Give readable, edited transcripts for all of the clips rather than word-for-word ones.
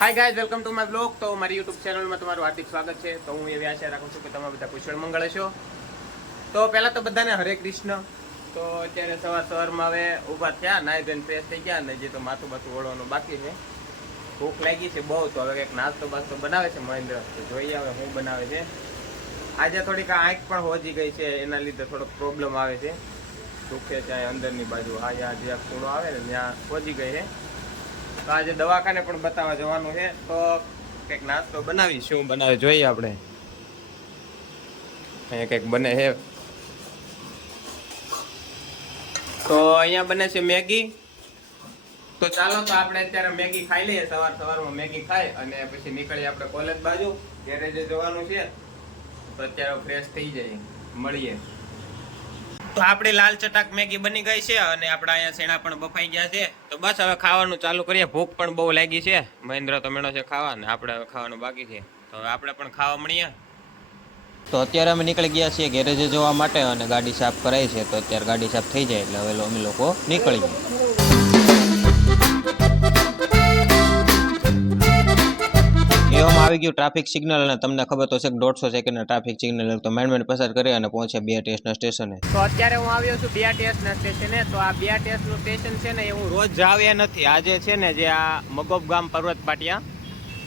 Hi guys, welcome to my blog. તો મારી YouTube ચેનલમાં તમારું હાર્દિક સ્વાગત છે. તો હું એવી આશા રાખું છું કે તમે બધા કુશળ મંગળ હશો. તો પહેલાં તો બધાને હરે કૃષ્ણ. તો અત્યારે સવારમાં હવે ઊભા થયા, નાઈ ધોઈને ફ્રેશ થઈ ગયા, અને જે તો માથું ઓળવાનું બાકી છે. ભૂખ લાગી છે બહુ, તો હવે કંઈક નાસ્તો બાસ્તો બનાવે છે મહેન્દ્ર. તો જોઈએ હવે શું બનાવે છે. આજે થોડીક આંખ પણ હોજી ગઈ છે, એના લીધે થોડોક પ્રોબ્લેમ આવે છે. દુખે છે અંદરની બાજુ, આ જે ખૂણો આવે ને ત્યાં હોજી ગઈ છે. તો આજે દવાખાને પણ બતાવવા જવાનું છે. તો કંઈક નાસ્તો બનાવી, શું બનાવે જોઈએ આપણે. અહીંયા કંઈક બને છે. તો અહીંયા બને છે મેગી. તો ચાલો, તો આપણે અત્યારે મેગી ખાઈ લઈએ. સવારમાં મેગી ખાઈ અને પછી નીકળીએ આપણે કોલેજ બાજુ. ગેરેજે જવાનું છે. તો અત્યારે ફ્રેશ થઈ જાય, મળીએ. તો આપણી લાલ ચટાક મેગી બની ગઈ છે અને આપણા અહીંયા શેણા પણ બફાઈ ગયા છે. તો બસ હવે ખાવાનું ચાલુ કરીએ. ભૂખ પણ બહુ લાગી છે. મહેન્દ્ર તો મેળો છે ખાવા, ને આપણે હવે ખાવાનું બાકી છે. તો હવે આપણે પણ ખાવા મળીએ. તો અત્યારે અમે નીકળી ગયા છીએ ગેરેજે જવા માટે, અને ગાડી સાફ કરાઈ છે. તો અત્યારે ગાડી સાફ થઈ જાય એટલે હવે અમે લોકો નીકળી ગયા. એવામાં આવી ગયું ટ્રાફિક સિગ્નલ, અને તમને ખબર તો છે કે 150 સેકન્ડના ટ્રાફિક સિગ્નલ તો માંડ પસાર કરી અને પહોંચ્યા BRTSના સ્ટેશને. તો અત્યારે હું આવ્યો છું BRTSના સ્ટેશને. તો આ BRTSનું સ્ટેશન છે ને, એ હું રોજ જાવ્યા નથી. આજે છે ને, જે આ મગોબ ગામ પર્વત પાટિયા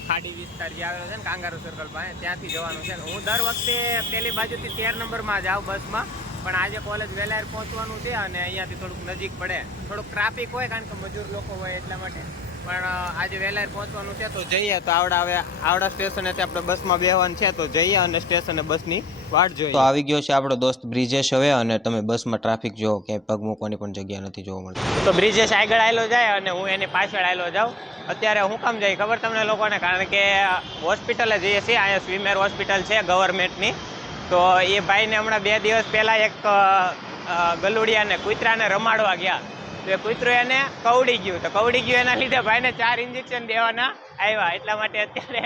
ખાડી વિસ્તાર જે આવેલો છે ને, કાંગારૂ સર્કલ પાસે, ત્યાંથી જવાનું છે. હું દર વખતે પેલી બાજુથી 13 નંબરમાં જાઉં બસમાં, પણ આજે કોલેજ વહેલા પહોંચવાનું છે અને અહીંયાથી થોડુંક નજીક પડે. થોડુંક ટ્રાફિક હોય કારણ કે મજૂર લોકો હોય એટલા માટે, પણ આજે વહેલા પહોંચવાનું છે. તો જઈએ. તો આવડા સ્ટેશને આપણે બસમાં બેહવાનું છે. તો જઈએ અને સ્ટેશને બસની વાટ જોઈએ. તો આવી ગયો છે આપણો દોસ્ત બ્રિજેશ હવે, અને તમે બસમાં ટ્રાફિક જોવો, ક્યાંય પગ મૂકવાની પણ જગ્યા નથી જોવા મળતી. તો બ્રિજેશ આગળ આવેલો જાય અને હું એની પાછળ આવેલો જાઉં. અત્યારે હું કામ જાય ખબર તમને લોકોને? કારણ કે હોસ્પિટલે જઈએ છીએ. અહીંયા સ્વિમેર હોસ્પિટલ છે ગવર્મેન્ટની. તો એ ભાઈને હમણાં 2 દિવસ પહેલાં એક ગલુડિયાને કૂતરાને રમાડવા ગયા. તો એ કૂતરું એને કવડી ગયું. તો કવડી ગયું એના લીધે ભાઈને 4 ઇન્જેક્શન દેવાના આવ્યા. એટલા માટે અત્યારે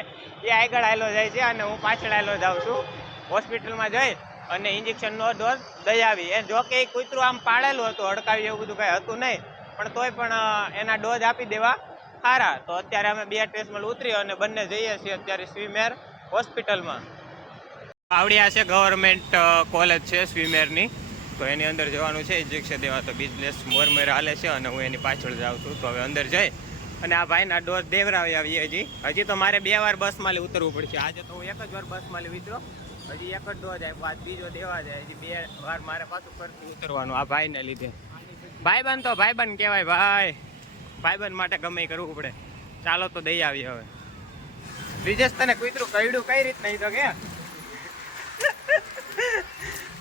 એ આગળ આવેલો જાય છે અને હું પાછળ આવેલો જાઉં છું. હોસ્પિટલમાં જઈ અને ઇન્જેક્શનનો ડોઝ દઈ આવી. એ જો કે એ કૂતરું આમ પાળેલું હતું, અડકાવી એવું બધું કંઈ હતું નહીં, પણ તોય પણ એના ડોઝ આપી દેવા સારા. તો અત્યારે અમે BRTSમાં ઉતરી અને બંને જઈએ છીએ અત્યારે સ્વિમેર હોસ્પિટલમાં. આવડિયા છે ગવર્મેન્ટ કોલેજ છે સ્વિમેરની. તો એની અંદર જવાનું છે ઇન્જેક્શન દેવા. તો બિઝનેસ મોરમેર હાલે છે અને હું એની પાછળ જાઉં છું. તો હવે અંદર જઈ અને આ ભાઈના ડોઝ દેવરાવી આવીએ. હજી તો મારે 2 વાર બસમાં ઉતરવું પડશે. આજે તો હું 1 જ વાર બસમાં ઉતરો, હજી 1 જ ડોઝ આપ્યો, આજ બીજો દેવા જાય. હજી 2 વાર મારે પાછું ફરતું ઉતરવાનું આ ભાઈને લીધે. ભાઈબંધ તો ભાઈબંધ કહેવાય ભાઈ. ભાઈબંધ માટે ગમે કરવું પડે. ચાલો તો દઈ આવીએ હવે. બ્રિજેશ, તને કૂતરું કઈડું કઈ રીત નહીં તો કે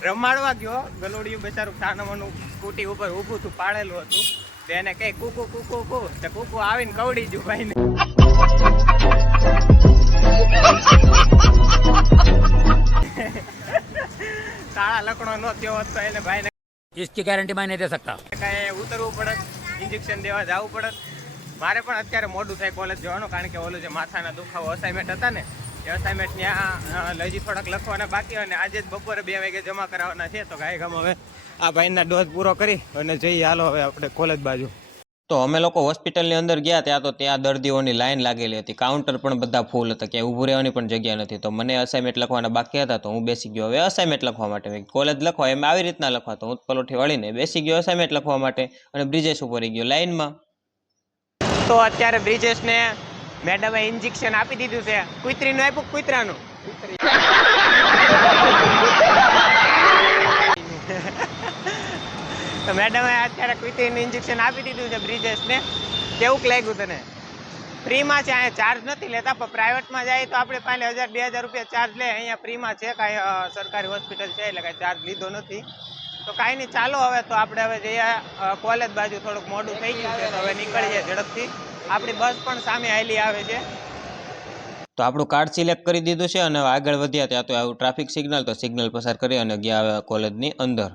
રમાડવા ગયો. ગલોડિયું બેચારું સાનામાનું સ્કૂટી ઉપર ઊભું હતું, પાડેલું હતું. એને કઈ કુકુ કુકુ કુ, તો કુકુ આવીને કવડી ગયું ભાઈને. કાળા લકડો નો થયો હોત તો એને ભાઈને इसकी गारंटी मैं नहीं दे सकता. કઈ ઉતરવું પડે, ઇન્જેક્શન દેવા જવું પડે. મારે પણ અત્યારે મોડું થાય કોલેજ જવાનું, કારણ કે ઓલું જે માથાના દુખાવો અસાઇનમેન્ટ હતા ને, એ અસાઇનમેન્ટ ત્યાં હજી થોડાક લખવાના બાકી, અને આજે જ બપોરે 2 વાગે જમા કરાવવાના છે. તો ગાય ગામ હવે આ ભાઈના ડોઝ પૂરો કરી અને જઈએ હાલો હવે આપણે કોલેજ બાજુ. તો અમે લોકો હોસ્પિટલની અંદર ગયા ત્યાં દર્દીઓની લાઈન લાગેલી હતી. કાઉન્ટર પણ બધા ફૂલ હતા, ક્યાંય ઊભું રહેવાની પણ જગ્યા નથી. તો મને અસાઇનમેન્ટ લખવાના બાકી હતા, તો હું બેસી ગયો હવે અસાઇનમેન્ટ લખવા માટે. કોલેજ લખવા એમ આવી રીતના લખવા, તો હું પલોઠી વળીને બેસી ગયો અસાઇનમેન્ટ લખવા માટે, અને બ્રિજેશ ઉપર ગયો લાઈનમાં. તો અત્યારે બ્રિજેશને મેડમે ઇન્જેક્શન આપી દીધું છે. કૂતરીનું આપ્યું, કૂતરાનું. તો મેડમે અત્યારે કૂતરીનું ઇન્જેક્શન આપી દીધું છે બ્રિજેશને. કેવું લાગ્યું તને? ફ્રીમાં છે, અહીંયા ચાર્જ નથી લેતા, પણ પ્રાઇવેટમાં જાય તો આપણે 1000-2000 રૂપિયા ચાર્જ લે. અહીંયા ફ્રીમાં છે, કાંઈ સરકારી હોસ્પિટલ છે એટલે કાંઈ ચાર્જ લીધો નથી. તો કાંઈ નહીં, ચાલો હવે તો આપણે હવે જઈએ કોલેજ બાજુ. થોડુંક મોડું થઈ ગયું છે, તો હવે નીકળીએ ઝડપથી. આપણી બસ પણ સામે હાલી આવે છે. તો આપણું કાર્ડ સિલેક્ટ કરી દીધું છે અને આગળ વધ્યા ત્યાં તો આવું ટ્રાફિક સિગ્નલ, તો સિગ્નલ પસાર કરી અને ગયા કોલેજની અંદર.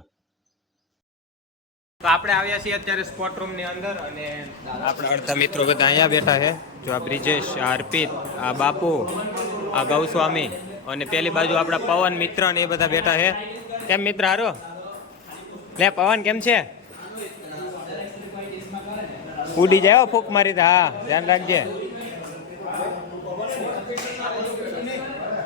તો આપણે આવ્યા છીએ અત્યારે સ્પોર્ટ રૂમની અંદર, અને આપણા અડધા મિત્રો બધા અહીંયા બેઠા છે. જો આ બ્રિજેશ, આ અર્પિત, આ બાપુ, આ ગૌસ્વામી, અને પેલી બાજુ આપણા પવન મિત્ર ને એ બધા બેઠા છે. કેમ મિત્ર? હારો લે. પવન કેમ છે? ઉડી જાય ફૂક મારી. હા, ધ્યાન રાખજે.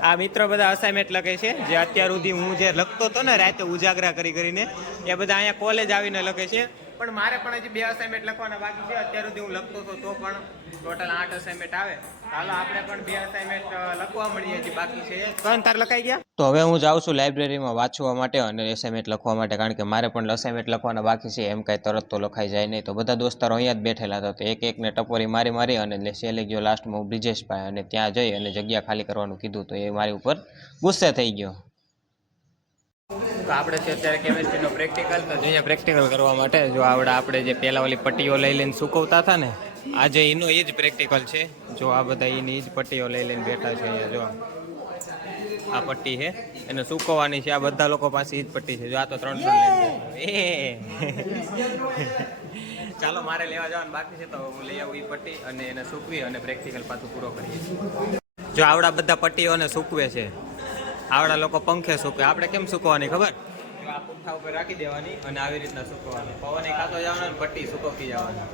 આ મિત્રો બધા અસાઇનમેન્ટ લખે છે, જે અત્યાર સુધી હું જે લખતો હતો ને રાતે ઉજાગરા કરીને, એ બધા અહીંયા કોલેજ આવીને લખે છે. પણ મારે પણ હજી 2 અસાઇનમેન્ટ લખવાના બાકી છે. અત્યાર સુધી હું લખતો હતો તો પણ ટોટલ 8 અસાઇનમેન્ટ આવે. હાલો આપણે પણ 2 અસાઇનમેન્ટ લખવા મળીએ, હજી બાકી છે. કોણ તાર લખાઈ ગયા? તો હવે હું જાઉં છું લાઇબ્રેરીમાં વાંચવા માટે અને અસાઇનમેન્ટ લખવા માટે, કારણ કે મારે પણ અસાઇનમેન્ટ લખવાના બાકી છે. એમ કાંઈ તરત તો લખાઈ જાય નહીં. તો બધા દોસ્તારો અહીંયા જ બેઠેલા હતા, તો એક એકને ટપોરી મારી અને છેલ્લે ગયો લાસ્ટમાં હું બ્રિજેશભાઈ, અને ત્યાં જઈ અને જગ્યા ખાલી કરવાનું કીધું, તો એ મારી ઉપર ગુસ્સે થઈ ગયો. તો આપણે છે અત્યારે કેમિસ્ટ્રીનો પ્રેક્ટિકલ, તો જોઈએ પ્રેક્ટિકલ કરવા માટે જો આપણે જે પહેલા ઓલી પટ્ટીઓ લઈ લઈને સૂકવતા હતા ને, આજે એનો એ જ પ્રેક્ટિકલ છે. જો આ બધા એની જ પટ્ટીઓ લઈ લઈને બેઠા છે અહીંયા. જો આ પટ્ટી છે, એને સૂકવવાની છે. આ બધા લોકો પાસે એ જ પટ્ટી છે. જો આ તો 300 ચાલો મારે લેવા જવાનું બાકી છે, તો હું લઈ આવું એ પટ્ટી અને એને સૂકવી અને પ્રેક્ટિકલ પાછું પૂરો કરીએ. જો આવડા બધા પટ્ટીઓને સૂકવે છે, આવડા લોકો પંખે સૂકવે. આપણે કેમ સૂકવવાની ખબર? આ પુઠ્ઠા ઉપર રાખી દેવાની અને આવી રીતના સૂકવવાની. પવન ખાતો જવાનો અને પટ્ટી સૂકવતી જવાની.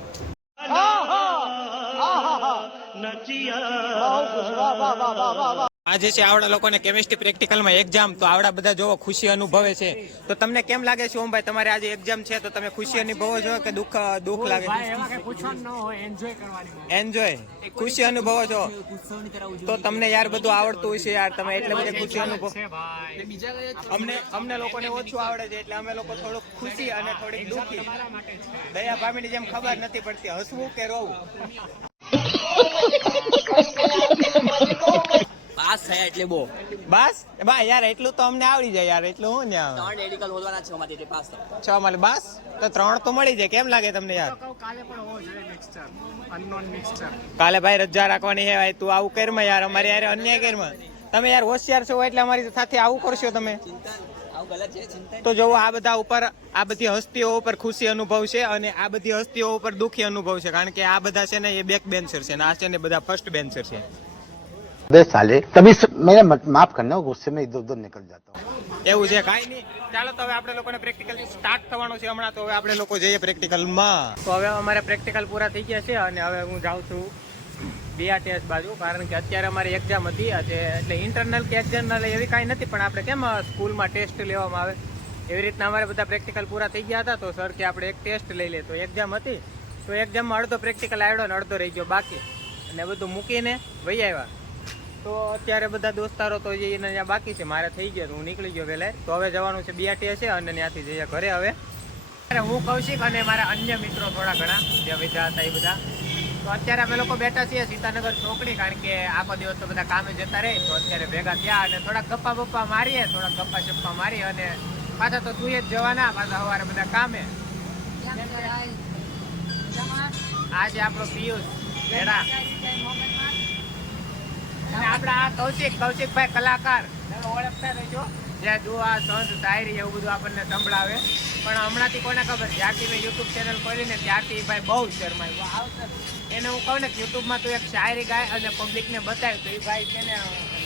આજે છે આવડા લોકોને કેમિસ્ટ્રી પ્રેક્ટિકલમાં એક્ઝામ, તો આવડા બધા જોવો ખુશી અનુભવે છે. તો તમને કેમ લાગે છે ઓમભાઈ, તમારે આજે એક્ઝામ છે તો તમે ખુશી અનુભવો છો કે દુઃખ લાગે છે? એન્જોય, ખુશી અનુભવો છો. તો તમને યાર બધું આવડતું હોય છે યાર, તમે એટલે બધી ખુશી અનુભવ. અમને લોકોને ઓછું આવડે છે એટલે અમે લોકો થોડુંક ખુશી અને થોડીક દુઃખી. દયા ભાભીની જેમ ખબર નથી પડતી હસવું કે રોવું. પાસ થયા એટલે બહુ બસ બા યાર, એટલું તો અમને આવડી જાય યાર. એટલું હું ને 3 મેડિકલ બોલવાના છે અમારે એટલે પાસ થયા. 6 માં બસ તો 3 તો મળી જાય. કેમ લાગે તમને યાર? કાલે ભાઈ રજા રાખવાની છે ભાઈ. તું આવું કરમાં યાર, અમારે યાર અન્યાય કરમાં. તમે યાર હોશિયાર છો એટલે અમારી સાથે આવું કરશો તમે આવું ગલત છે ચિંતા. તો જોવો આ બધા ઉપર, આ બધી હસ્તીઓ ઉપર ખુશી અનુભવ છે અને આ બધી હસ્તીઓ ઉપર દુઃખી અનુભવ છે. કારણ કે આ બધા છે ને એ બેક બેન્ચર છે અને આ છે ને બધા ફર્સ્ટ બેન્ચર છે. साले तभी मेरा माफ करना, गुस्से में इधर उधर निकल जाता हूँ. એવું છે, કાંઈ નહીં. ચાલો તો હવે આપણે લોકોને પ્રેક્ટિકલ સ્ટાર્ટ થવાનું છે હમણાં. તો હવે આપણે લોકો જઈએ પ્રેક્ટિકલમાં. તો હવે અમારે પ્રેક્ટિકલ પૂરા થઈ ગયા છે અને હવે હું જાઉં છું BRTS બાજુ, કારણ કે અત્યારે અમારી એક્ઝામ હતી આજે. એટલે ઇન્ટરનલ કે એક્ઝટર્નલ એવી કાંઈ નથી, પણ આપણે કેમ સ્કૂલમાં ટેસ્ટ લેવામાં આવે એવી રીતના અમારે બધા પ્રેક્ટિકલ પૂરા થઈ ગયા હતા. તો સર કે આપણે એક ટેસ્ટ લઈ લે. તો એક્ઝામ હતી, તો એક્ઝામમાં અડધો પ્રેક્ટિકલ આવ્યો ને અડધો રહી ગયો બાકી, અને બધું મૂકીને વહી આવ્યા. તો અત્યારે બધા દોસ્તારો તો જે એને ત્યાં બાકી છે, મારે થઈ ગયો, હું નીકળી ગયો વહેલા. તો હવે જવાનું છે BRTS છે અને ત્યાંથી જઈએ ઘરે. હવે હું કૌશિક અને મારા અન્ય મિત્રો થોડા ઘણા જે વિદ્યા હતા એ બધા. તો અત્યારે અમે લોકો બેઠા છીએ સીતાનગર ચોકડી, કારણ કે આખો દિવસ તો બધા કામે જતા રહે. તો અત્યારે ભેગા થયા અને થોડાક ગપ્પા બપ્પા મારીએ, થોડાક ગપ્પા ચપ્પા મારી અને પાછા તો સુઈ જ જવાના. પાછા સવારે બધા કામે. આજે આપણો પિયુષ ભેડા અને આપણા આ કૌશિકભાઈ કલાકાર, તમે ઓળખતા રહેજો, જે દુઆ સંત શાયરી એવું બધું આપણને સંભળાવે. પણ હમણાંથી કોને ખબર, જ્યારથી મેં યુટ્યુબ ચેનલ ખોલીને ત્યારથી ભાઈ બહુ શરમાયું. આવશે એને હું કહું ને કે યુટ્યુબમાં તું એક શાયરી ગાય અને પબ્લિકને બતાવ્યું, તો એ ભાઈ છે ને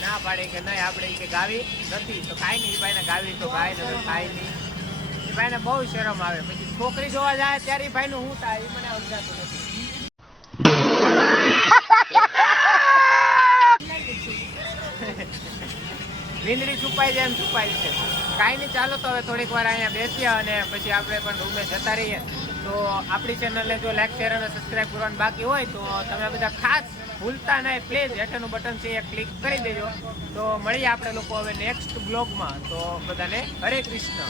ના પાડે કે નહીં આપણે કે ગાવી નથી. તો કાંઈ નહીં, એ ભાઈને ગાવી તો ગાય ને કાંઈ નહીં. એ ભાઈને બહુ શરમ આવે. પછી છોકરી જોવા જાય ત્યારે એ ભાઈનું શું થાય એ મને સમજાતું નથી. વીંદડી છુપાઈ જાય એમ છુપાઈ છે. કાંઈ નહીં, ચાલો તો હવે થોડીક વાર અહીંયા બેસીએ અને પછી આપણે પણ રૂમે જતા રહીએ. તો આપણી ચેનલને જો લાઈક શેર અને સબસ્ક્રાઈબ કરવાનું બાકી હોય તો તમે બધા ખાસ ભૂલતા નહીં પ્લીઝ. હેઠળનું બટન છે એ ક્લિક કરી દેજો. તો મળીએ આપણે લોકો હવે નેક્સ્ટ બ્લોગમાં. તો બધાને હરે કૃષ્ણ.